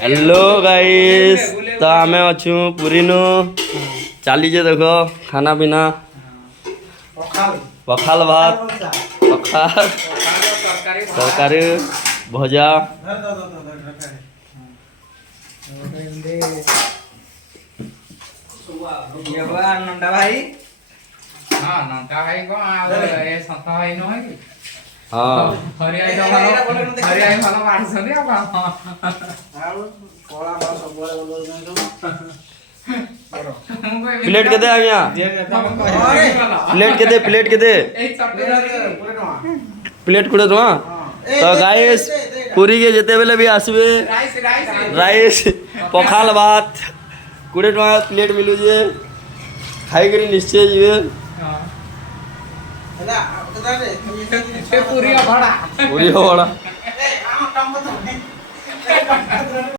hello guys तो आम अच्छू पुरी नु चली देख खाना पीना पखाल भात पखाल तरकारी भजा नंदा भाई हाँ नंदा भाई को ए सत भाई न है कि हाँ हरियाई भलो बाढ़छन आ कोला बा सब प्लेट के दे आज्ञा प्लेट के दे प्लेट कुड़े तो तो गाइस पूरी के जेते बेले भी आसबे राइस पखाल भात कुड़े टका प्लेट मिलू जे खाई करी निश्चय जीवे पूरी भड़ा पूरी हो बड़ा